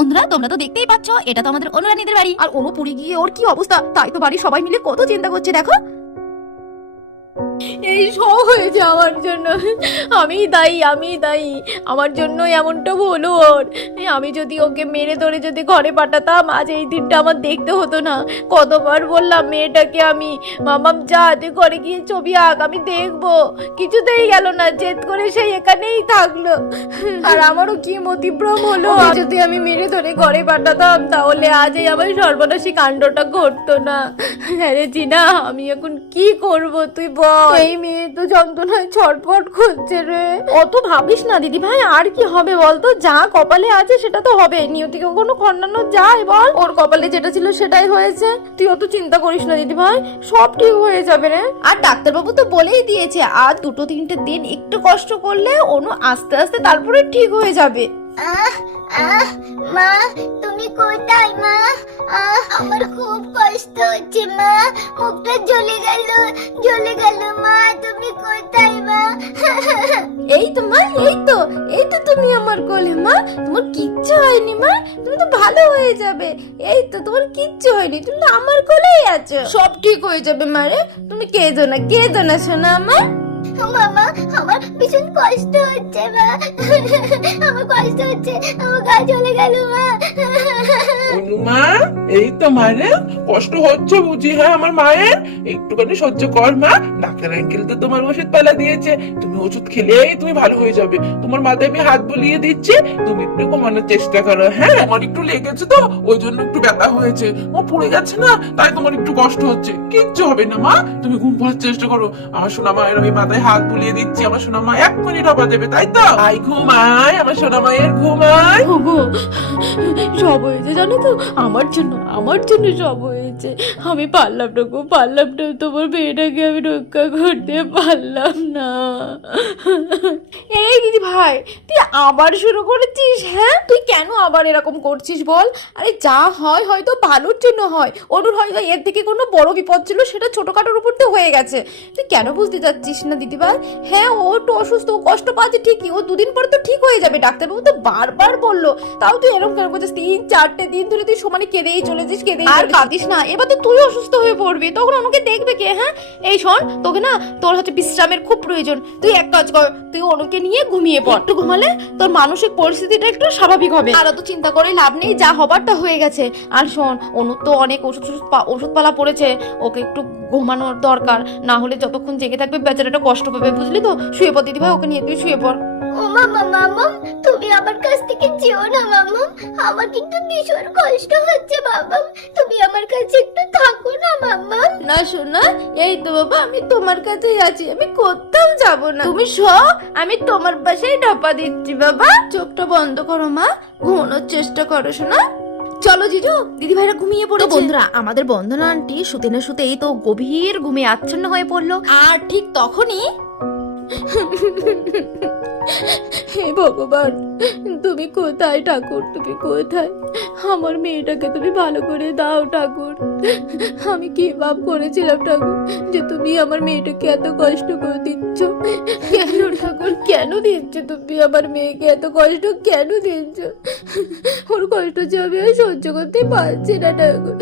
বন্ধুরা তোমরা তো দেখতেই পাচ্ছ, এটা তো আমাদের অনুরানীদের বাড়ি। আর অনু পুরী গিয়ে ওর কি অবস্থা, তাই তো বাড়ির সবাই মিলে কত চিন্তা করছে দেখো। এই সব হয়েছে আমার জন্য, আমি দায়ী, আমার জন্য এমনটা হলো ওর। আমি যদি ওকে মেরে ধরে যদি ঘরে পাঠাতাম, আজ এই দিনটা আমার দেখতে হতো না। কতবার বললাম মেয়েটাকে আমি, মামাম যা তুই ঘরে গিয়ে ছবি আঁক, আমি দেখবো। কিছুতেই গেল না, জেদ করে সেই এখানেই থাকলো। আর আমারও কি মতিভ্রম হলো, যদি আমি মেরে ধরে ঘরে পাঠাতাম তাহলে আজ এই আমার সর্বনাশী কাণ্ডটা ঘটতো না। হ্যাঁ রে জিনা, আমি এখন কি করব তুই বল। এই মেয়ে তো যন্ত্রণায় ছটফট করছে রে। অত ভাবিস না দিদি ভাই, আর কি হবে বলতো, যা কপালে আছে সেটা তো হবে। নিয়তিকে কোনো খণ্ডানো যায় বল, ওর কপালে যেটা ছিল সেটাই হয়েছে। তুই অত চিন্তা করিস না দিদি ভাই, সব ঠিক হয়ে যাবে রে। আর ডাক্তারবাবু তো বলেই দিয়েছে, আর 2-3 দিন একটু কষ্ট করলে অনু আস্তে আস্তে তারপরে ঠিক হয়ে যাবে। মা তুমি কোথায় মা? আমার খুব কষ্ট হচ্ছে মা, মুখটা জ্বলে গেল মা, তুমি কোথায় মা? এই তো মা, এই তো তুমি আমার কোলে মা, তোমার কিচ্ছু হয়নি মা, তুমি তো ভালো হয়ে যাবে। এই তো তোমার কিচ্ছু হয়নি, তুমি তো আমার কোলেই আছো, সব ঠিক হয়ে যাবে মা রে। তুমি কেঁদো না শোনা আমার। মামা আমার ভীষণ কষ্ট হচ্ছে মা, আমার কষ্ট হচ্ছে, আমার গা জ্বলে গেল মা। অনুমা, এই তো মারে কষ্ট হচ্ছে বুঝি? হ্যাঁ আমার মায়ের, একটুখানি সহ্য কর মা। ডাক্তার আঙ্কেল তো তোমার ওষুধ পালা দিয়েছে, তুমি ওষুধ খেলেই তুমি ভালো হয়ে যাবে। তোমার মাথায় আমি হাত বুলিয়ে দিচ্ছি, তুমি একটু কমানোর চেষ্টা করো। হ্যাঁ আমার একটু লেগেছে তো, ওই জন্য একটু ব্যথা হয়েছে, ও পড়ে গেছে না, তাই তোমার একটু কষ্ট হচ্ছে। কিচ্ছু হবে না মা, তুমি ঘুম পড়ার চেষ্টা করো। আমার সোনা মায়ের আমি মাথায় হাত বুলিয়ে দিচ্ছি, আমার সোনা মা এক্ষুনি ঢপা দেবে, তাই তো? আই ঘুমায় আমার সোনা মায়ের, ঘুমায়। ওগো, সব হয়েছে জানো তো, আমার জন্য সব হয়েছে। আমি পারলাম না, তোমার মেয়েটাকে আমি রক্ষা করতে পারলাম না। এই দিদি ভাই, তুই আবার শুরু করেছিস? হ্যাঁ তুই কেন আবার এরকম করছিস বল? আরে যা হয় হয়তো ভালোর জন্য হয়, অনুর হয়তো এর থেকে কোনো বড় বিপদ ছিল, সেটা ছোটখাটোর উপর তো হয়ে গেছে। তুই কেন বুঝতে যাচ্ছিস না দিদি ভাই? হ্যাঁ ও একটু অসুস্থ, ও কষ্ট পাচ্ছে ঠিকই, ও 2 দিন পরে তো ঠিক হয়ে যাবে, ডাক্তারবাবু তো বারবার বললো। তাও তুই এরকম কেন করছিস? 3-4 দিন ধরে তুই সমানে কেঁদেই চলেছিস, আর কাঁদিস না। এবার তো তুই অসুস্থ হয়ে পড়বি, তখন অনুকে দেখবে কে? হ্যাঁ এই শোন, তোকে না তোর হচ্ছে বিশ্রামের খুব প্রয়োজন। তুই এক কাজ কর, তুই অনুকে নিয়ে ঘুমিয়ে পড়। একটু ঘুমালে তোর মানসিক পরিস্থিতিটা একটু স্বাভাবিক হবে। আর তো চিন্তা করে লাভ নেই, যা হবারটা হয়ে গেছে। আর শোন, অনুর তো অনেক ওষুধপালা পড়েছে, ওকে একটু ঘুমানোর দরকার, না হলে যতক্ষণ জেগে থাকবে বেচারাটা কষ্ট পাবে, বুঝলি তো? শুয়ে পড় দিদি ভাই, ওকে নিয়ে তুই শুয়ে পড়। ও মামা, মামাম তুমি আমার কাছ থেকে যেও না মামাম, আমার কিন্তু ভীষণ কষ্ট হচ্ছে মামাম, তুমি আমার কাছে একটু থাকো না মামাম। না শোনা, এই তো বাবা, আমি তোমার কাছেই আছি, আমি কোথাও যাব না। তুমি শো, আমি তোমার পাশেই ঢপা দিচ্ছি বাবা। চোখটা বন্ধ করো মা, ঘুমানোর চেষ্টা করো শোনা। চলো জিজু, দিদি ভাইরা ঘুমিয়ে পড়েছে। বন্ধুরা, আমাদের বন্ধনা আন্টি শুতে না শুতেই তো গভীর ঘুমে আচ্ছন্ন হয়ে পড়লো। আর ঠিক তখনই হে ভগবান, তুমি কোথায় ঠাকুর, তুমি কোথায়? আমার মেয়েটাকে তুমি ভালো করে দাও ঠাকুর। আমি কি পাপ করেছিলাম ঠাকুর, যে তুমি আমার মেয়েটাকে এত কষ্ট করে দিচ্ছ? কেন ঠাকুর, কেন দিচ্ছ তুমি আমার মেয়েকে এত কষ্ট, কেন দিচ্ছ? ওর কষ্ট যে আমি আর সহ্য করতে পারছি না ঠাকুর।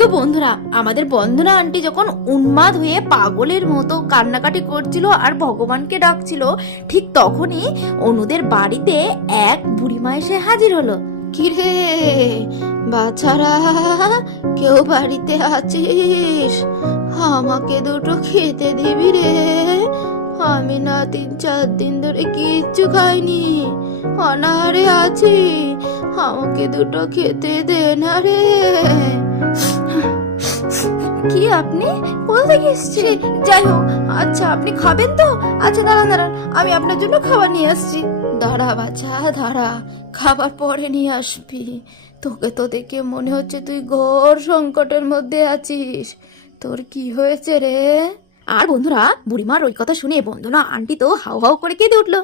তো বন্ধুরা, আমাদের বন্দনা আন্টি যখন উন্মাদ হয়ে পাগলের মতো কান্নাকাটি করছিল আর ভগবানকে ডাকছিল, ঠিক তখনই অনুদের বাড়িতে এক বুড়িমা এসে হাজির হলো। কিরে বাছারা, কেউ বাড়িতে আছিস? আমাকে দুটো খেতে দিবি রে, আমি না 3-4 দিন ধরে কিচ্ছু খাইনি, অনাহারে আছি, আমাকে দুটো খেতে দে না রে। কি আপনি কোথা থেকে এসেছেন? যাই হোক, আচ্ছা আপনি খাবেন তো? আচ্ছা দাঁড়ান, আমি আপনার জন্য খাবার নিয়ে আসছি। দাঁড়া বাচ্চা দাঁড়া, খাবার পরে নিয়ে আসবি। তোকে তো দেখে মনে হচ্ছে তুই ঘোর সংকটের মধ্যে আছিস, তোর কি হয়েছে রে? আর বন্ধুরা, বুড়িমার ওই কথা শুনে বন্ধুরা আন্টি তো হাউ হাউ করে কেঁদে উঠলো।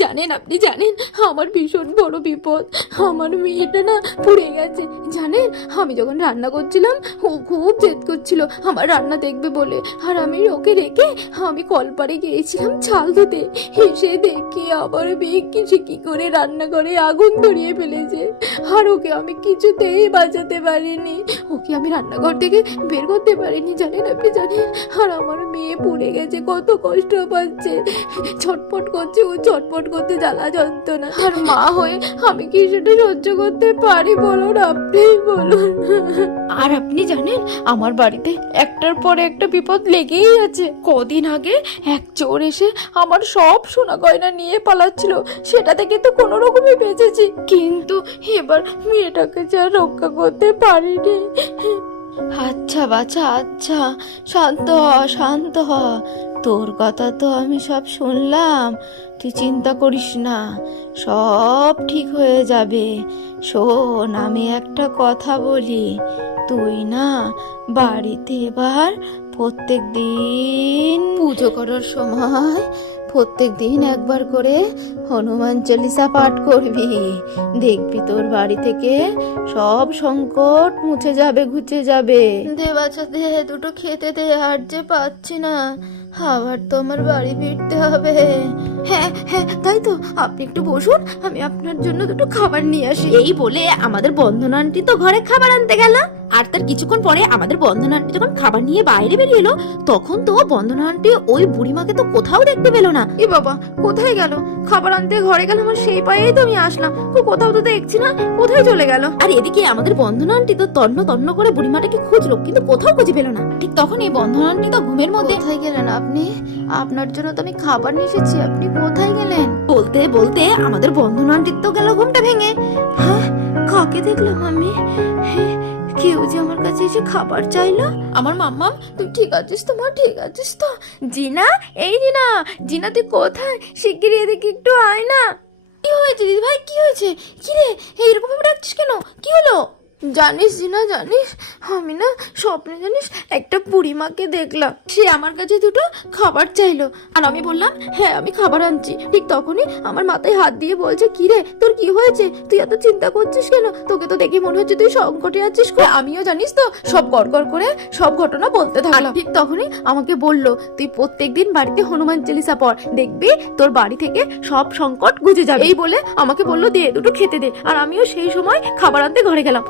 জানেন, আপনি জানেন আমার ভীষণ বড় বিপদ। আমার মেয়েটা না পুড়ে গেছে জানেন। আমি যখন রান্না করছিলাম ও খুব জেদ করছিল আমার রান্না দেখবে বলে, আর আমি ওকে রেখে আমি কলপারে গিয়েছিলাম চাল ধুতে। এসে দেখি আবার মেয়ে কি করে রান্নাঘরে আগুন ধরিয়ে ফেলেছে, আর ওকে আমি কিছুতেই বাঁচাতে পারিনি। ওকে আমি রান্নাঘর থেকে বের করতে পারিনি জানেন, আপনি জানেন। আর আমার মেয়ে পুড়ে গেছে, কত কষ্ট পাচ্ছে, ছটফট করছে, ও ছটফট করতে জ্বালা যন্ত্রণা। আর মা হয়ে আমি কি সেটা সহ্য করতে পারি বলুন, আপনি বলুন। আর আপনি জানেন আমার বাড়িতে একটার পর একটা বিপদ লেগেই আছে। কদিন আগে এক চোর এসে আমার সব সোনা গয়না নিয়ে পালাচ্ছিল, সেটা থেকে তো কোনো রকমে বেঁচেছি, কিন্তু এবার মেয়েটাকে যা রক্ষা করতে পারিনি। আচ্ছা বাছা, আচ্ছা শান্ত হ, শান্ত হ। তোর কথা তো আমি সব শুনলাম, তুই চিন্তা করিস না, সব ঠিক হয়ে যাবে। শোন, আমি একটা কথা বলি, তুই না বাড়িতে এবার প্রত্যেক দিন পুজো করার সময় প্রত্যেক দিন একবার করে হনুমান চালিসা পাঠ করবি। দেখবি তোর বাড়ি থেকে সব সংকট মুছে যাবে, ঘুচে যাবে। দে বাচ্চা দে, দুটো খেতে দে, আর যে পাচ্ছি না, আবার তো আমার বাড়ি ফিরতে হবে। হ্যাঁ হ্যাঁ, তাই তো, আপনি একটু বসুন, আমি আপনার জন্য দুটো খাবার নিয়ে আসি। এই বলে আমাদের বন্ধনা আন্টি তো ঘরে খাবার আনতে গেল, আর তার কিছুক্ষণ পরে আমাদের বন্ধনা আন্টি যখন খাবার নিয়ে বাইরে বেরিয়ে এলো, তখন তো বন্ধনা আন্টি ওই বুড়িমাকে তো কোথাও দেখতে পেলো না। এ বাবা, কোথায় গেল? খাবার আনতে ঘরে গেল, আমার সেই পায়েই তো আমি আসলাম, তো কোথাও তো দেখছি না, কোথায় চলে গেল? আর এদিকে আমাদের বন্ধনা আন্টি তো তন্ন তন্ন করে বুড়িমাটাকে খুঁজলো, কিন্তু কোথাও খুঁজে পেলো না। ঠিক তখন এই বন্ধনা আন্টি তো ঘুমের মধ্যে, কোথায় গেলেন আপনি? আপনার জন্য তো আমি খাবার নিয়ে এসেছি, আপনি কোথায় গেলেন? বলতে বলতে আমাদের বন্ধনা আন্টির তো গেল ঘুমটা ভেঙে। হ্যাঁ, কাকে দেখলাম আমি? কেউ যে আমার কাছে এসে খাবার চাইলো। আমার মাম্মাম, তুই ঠিক আছিস তো মা? ঠিক আছিস তো? জিনা, এই জিনা, জিনা তুই কোথায়? শিগগিরই এদিকে একটু আয় না। কি হয়েছে দিদি ভাই, কি হয়েছে? কি রে, এইরকম ভাবে ডাকছিস কেন? কি হলো? জানিস জিনা, জানিস আমি না স্বপ্নে জানিস একটা বুড়িমাকে দেখলাম, সে আমার কাছে দুটো খাবার চাইলো, আর আমি বললাম হ্যাঁ আমি খাবার আনছি। ঠিক তখনই আমার মাথায় হাত দিয়ে বলছে, কি রে তোর কি হয়েছে, তুই এত চিন্তা করছিস কেন? তোকে তো দেখে মনে হচ্ছে তুই সংকটে আছিস। আমিও জানিস তো সব গড়গড় করে সব ঘটনা বলতে থাকলাম। ঠিক তখনই আমাকে বললো, তুই প্রত্যেকদিন বাড়িতে হনুমান চালিসা পড়, দেখবি তোর বাড়ি থেকে সব সংকট গুজে যাবে। এই বলে আমাকে বললো দে, দুটো খেতে দে। আর আমিও সেই সময় খাবার আনতে ঘরে গেলাম,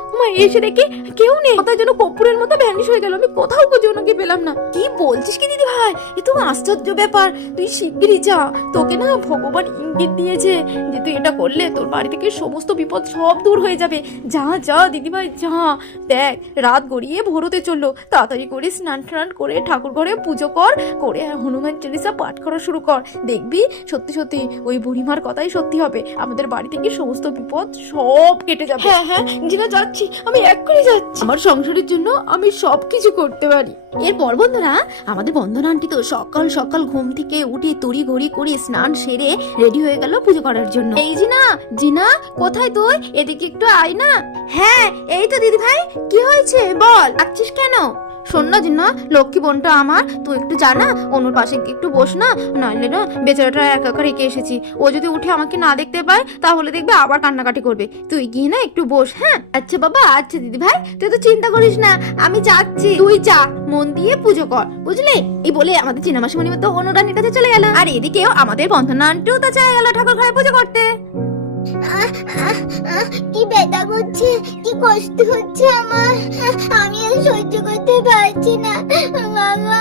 এসে দেখি কেউ নেই, কোথায় যেন কর্পূরের মতো ভ্যানিশ হয়ে গেল, আমি কোথাও খুঁজে ওনাকে পেলাম না। কি বলছিস কি দিদি ভাই, এ তো আশ্চর্য ব্যাপার। তুই শিগগিরই যা, তোকে না ভগবান ইঙ্গিত দিয়েছে যে তুই এটা করলে তোর বাড়ি থেকে সমস্ত বিপদ সব দূর হয়ে যাবে। যা যা দিদি ভাই যা। দেখ রাত গড়িয়ে ভোর হতে চললো, তাড়াতাড়ি করে স্নান টান করে ঠাকুর ঘরে পুজো কর, করে হনুমান চালিসা পাঠ করা শুরু কর। দেখবি সত্যি সত্যি ওই বুড়িমার কথাই সত্যি হবে, আমাদের বাড়ি থেকে সমস্ত বিপদ সব কেটে যাবে। হ্যাঁ হ্যাঁ জিনা, যাচ্ছি আমি, এক্ষুনি যাচ্ছি। আমার সংসারের জন্য আমি সবকিছু করতে পারি। এরপর বন্ধুরা আমাদের বন্ধনা আন্টি তো সকাল সকাল ঘুম থেকে উঠে তড়ি ঘড়ি করে স্নান সেরে রেডি হয়ে গেল পুজো করার জন্য। এই জিনা, জিনা কোথায় তুই? এদিকে একটু আয় না। হ্যাঁ এই তো দিদি ভাই, কি হয়েছে বল, আসছিস কেন? শোন না জিনা, লক্ষ্মী বোনটা আমার, তুই একটু জানা অনুর পাশে একটু বস না, নাহলে না বেচারাটা একা একা রেখে এসেছি, ও যদি উঠে আমাকে না দেখতে পায় তাহলে দেখবে আবার কান্নাকাটি করবে, তুই গিয়ে না একটু বস। হ্যাঁ আচ্ছা বাবা, আচ্ছা দিদি ভাই, তুই তো চিন্তা করিস না, আমি যাচ্ছি, তুই যা, মন দিয়ে পুজো কর, বুঝলি? এই বলে আমাদের চিনা মাসিমণি তো অনুরানীর কাছে চলে গেল, আর এদিকেও আমাদের বন্ধনা আন্টিও তো চলে গেল ঠাকুর ঘরে পুজো করতে। কি ব্যথা করছে, কি কষ্ট হচ্ছে আমার, আমি আর সহ্য করতে পারছি না বাবা,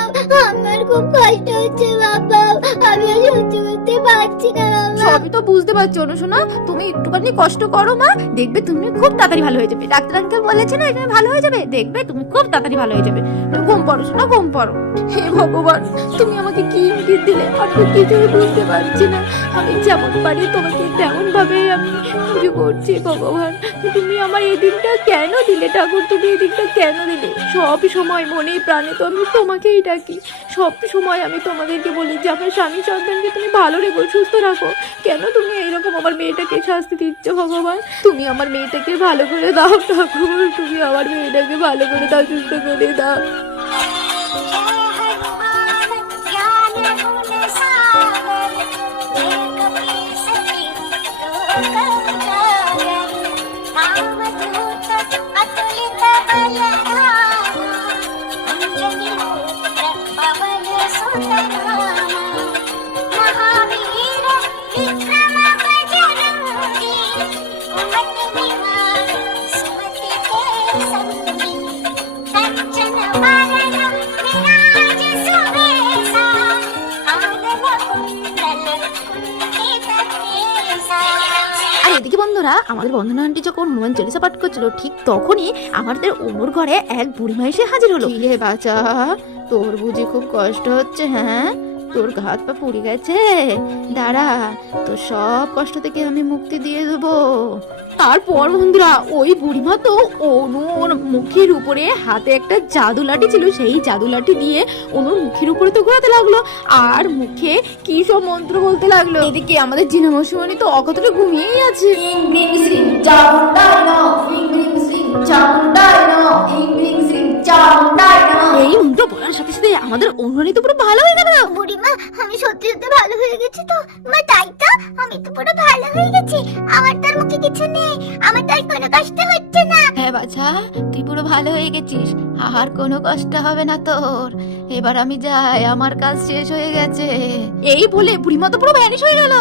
আমার খুব কষ্ট হচ্ছে বাবা, আমি আর সহ্য করতে পারছি না বাবা। সবই তো বুঝতে পারছো শোনা, তুমি একটুখানি কষ্ট করো মা, দেখবে তুমি খুব তাড়াতাড়ি ভালো হয়ে যাবে। ডাক্তার আঙ্কেল বলেছে না এটা ভালো হয়ে যাবে, দেখবে তুমি খুব তাড়াতাড়ি ভালো হয়ে যাবে। তুমি ঘুম পড়ো শোনা, ঘুম পড়ো। হে ভগবান, তুমি আমাকে কি ইঙ্গিত দিলে আমি কিছুই বুঝতে পারছি না, আমি যেমন পারি তোমাকে তেমন ভাবে আমি পুজো করছি। ভগবান তুমি আমার এই দিনটা কেন দিলে ঠাকুর, তুমি এই দিনটা কেন দিলে? সব সময় মনে প্রাণে তো আমি তোমাকেই ডাকি, সব সময় আমি তোমাদেরকে বলি যে আমার স্বামী সন্তানকে তুমি ভালো রেখো, সুস্থ রাখো, কেন তুমি এইরকম আমার মেয়েটাকে শাস্তি দিচ্ছ? ভগবান তুমি আমার মেয়েটাকে ভালো করে দাও ঠাকুর, তুমি আমার মেয়েটাকে ভালো করে দাও, সুস্থ করে দাও। এদিকে বন্ধুরা, আমাদের বন্ধনা আন্টি যখন হনুমান চালিসা পাঠ করছিল, ঠিক তখনই আমাদের অনুর ঘরে এক বুড়িমা এসে হাজির হলো। কি রে বাচ্চা, তোর বুঝি খুব কষ্ট হচ্ছে? হ্যাঁ, তোর হাত পা পুড়ে গেছে? দাঁড়া, তোর সব কষ্ট থেকে আমি মুক্তি দিয়ে দেবো। তারপর বন্ধুরা, ওই বুড়িমা তো অনুর মুখের উপরে হাতে একটা জাদু লাঠি ছিল, সেই জাদু লাঠি দিয়ে অনুর মুখের উপরে তো ঘোরাতে লাগলো, আর মুখে কি সব মন্ত্র বলতে লাগলো। এদিকে আমাদের জিনা মৌসুমানি তো অকতটা ঘুমিয়েই আছে। এই মন্ত্র বলার সাথে সাথে আমাদের অনুরানী তো পুরো ভালো হয়ে গেল। বুড়িমা, আমি সত্যি সত্যি ভালো হয়ে গেছি তো? মা, তাই তো, আমি তো পুরো ভালো হয়ে গেছি। আমার তার মুখে কিছু নেই, আমার তার কোনো কষ্ট হচ্ছে না। হ্যাঁ বাছা, তুই পুরো ভালো হয়ে গেছিস, আর কোনো কষ্ট হবে না তোর। এবার আমি যাই, আমার কাজ শেষ হয়ে গেছে। এই বলে বুড়িমা তো পুরো ভ্যানিশ হয়ে গেল।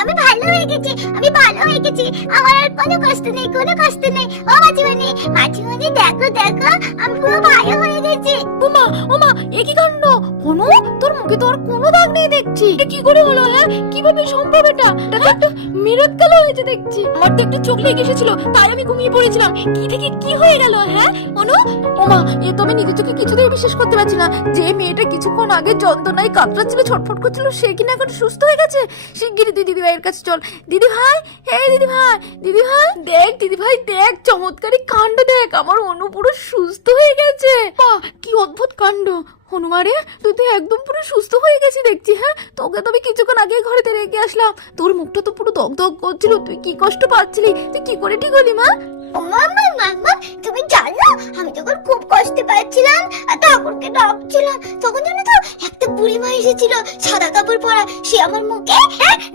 আমি ভালো হয়ে গেছি, আমি ভালো হয়ে গেছি, আমার আর কোনো কষ্ট নেই, কোনো কষ্ট নেই। ও মাঝিমানি, মাঝিমানি, দেখো দেখো, আমি পুরো ভালো হয়ে গেছি। ওমা ওমা, এ কি কাণ্ড! অনু, তোর মুখে তো আর কোনো দাগ নেই দেখছি। এটা কি করে হলো? হ্যাঁ, কিভাবে সম্ভব? এটা এটা তো একটা মিরাক্কেল হয়েছে দেখছি। আমার তো একটু চোখ লেগে এসেছিল, তাই আমি ঘুমিয়ে পড়েছিলাম। কি থেকে কি হয়ে গেল? হ্যাঁ অনু, ওমা, এ তো আমি নিজের চোখে কিছুতেই বিশ্বাস করতে পারছি না যে মেয়েটা কিছুক্ষণ আগে যন্ত্রণায় কাতরাচ্ছিল, ছটফট করছিল, সে কিনা এখন সুস্থ হয়ে গেছে। শিগগিরই দিদি ভাইয়ের কাছে চল। দিদি ভাই, হে দিদি ভাই, দিদি ভাই দেখ, দিদি ভাই দেখ, চমৎকারী কাণ্ড দেখ, আমার অনু পুরো সুস্থ হয়ে গেছে। বাহ, কি অদ্ভুত কাণ্ড! হনুমারে, তুই তো একদম পুরো সুস্থ হয়ে গেছি দেখছি। হ্যাঁ, তোকে তো আমি কিছুক্ষণ আগে ঘরেতে রেখে আসলাম, তোর মুখটা তো পুরো দগদগ করছিল, তুই কি কষ্ট পাচ্ছিলি, তুই কি করে ঠিক হলি মা? মামা, মামা, তুমি জানো আমি যখন খুব কষ্ট পাচ্ছিলাম আর ঠাকুরকে ডাকছিলাম, তখন জানো তো একটা বুড়িমা এসেছিল, সাদা কাপড় পরা। সে আমার মুখে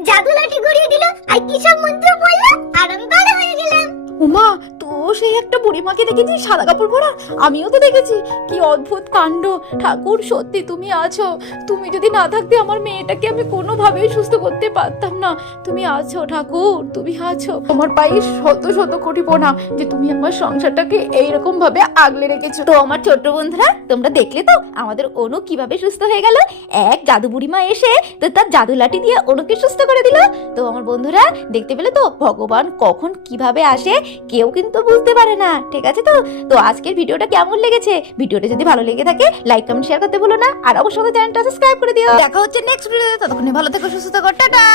জাদু লাঠি ঘুরিয়ে দিল আর কি সব মন্ত্র বললো, আর আমি ভালো হয়ে গেলাম। উমা, তো সেই একটা বুড়িমাকে দেখেছি সাদা কাপড় পরা? আমিও তো দেখেছি। কি অদ্ভুত কাণ্ড! ঠাকুর, সত্যি তুমি আছো। তুমি যদি না থাকতে আমার মেয়েটাকে আমি কোনোভাবেই সুস্থ করতে পারতাম না। তুমি আছো ঠাকুর, তুমি আছো। তোমার পায়ে শত শত কোটি প্রণাম যে তুমি আমার সংসারটাকে এইরকম ভাবে আগলে রেখেছো। তো আমার ছোট্ট বন্ধুরা, তোমরা দেখলে তো আমাদের অনু কিভাবে সুস্থ হয়ে গেল। এক জাদু বুড়িমা এসে তো তার জাদু লাঠি দিয়ে অনুকে সুস্থ করে দিল। তো আমার বন্ধুরা দেখতে পেলে তো, ভগবান কখন কিভাবে আসে কেউ কিন্তু বুঝতে পারে না। ঠিক আছে তো? তো আজকের ভিডিওটা কেমন লেগেছে? ভিডিওটা যদি ভালো লেগে থাকে লাইক কমেন্ট শেয়ার করতে ভুলো না, আর অবশ্যই চ্যানেলটা সাবস্ক্রাইব করে দিও। দেখা হচ্ছে নেক্সট ভিডিওতে, ততক্ষণে ভালো থেকো, সুস্থ থেকো, টাটা।